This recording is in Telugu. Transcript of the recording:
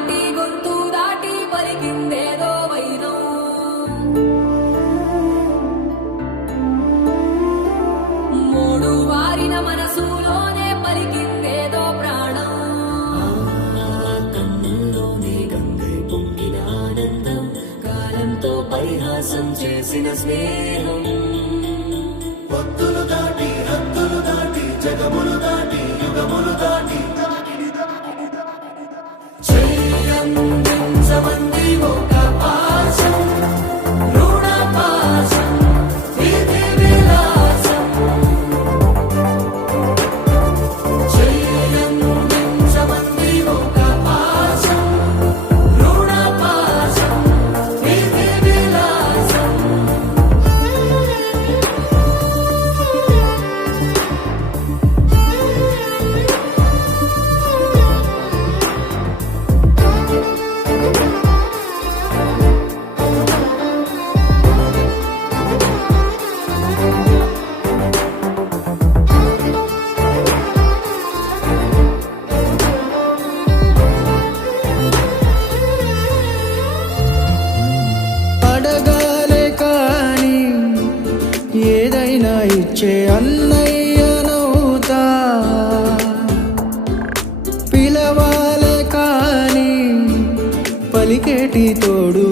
దాటి గొంతు దాటి పలికిందేదో వైనం మూడు వారిన మనసులోనే పలికిందేదో ప్రాణం కన్నుల్లోనే గంగై పొంగిన ఆనందం కాలంతో పరిహాసం చేసిన స్నేహం భక్తులు దాటి హద్దులు దాటి జగములు దాటి యుగములు దాటి చెయ్యందించమంది ఒక పాశం రుణ పాశం విధి విలాసం చెయ్యందించమంది ఒక పాశం రుణ పాశం విధి విలాసం అడగాలే కాని ఏదైనా ఇచ్చే అన్నయ్యనవుతా పిలవాలే కాని పలికేటి తోడు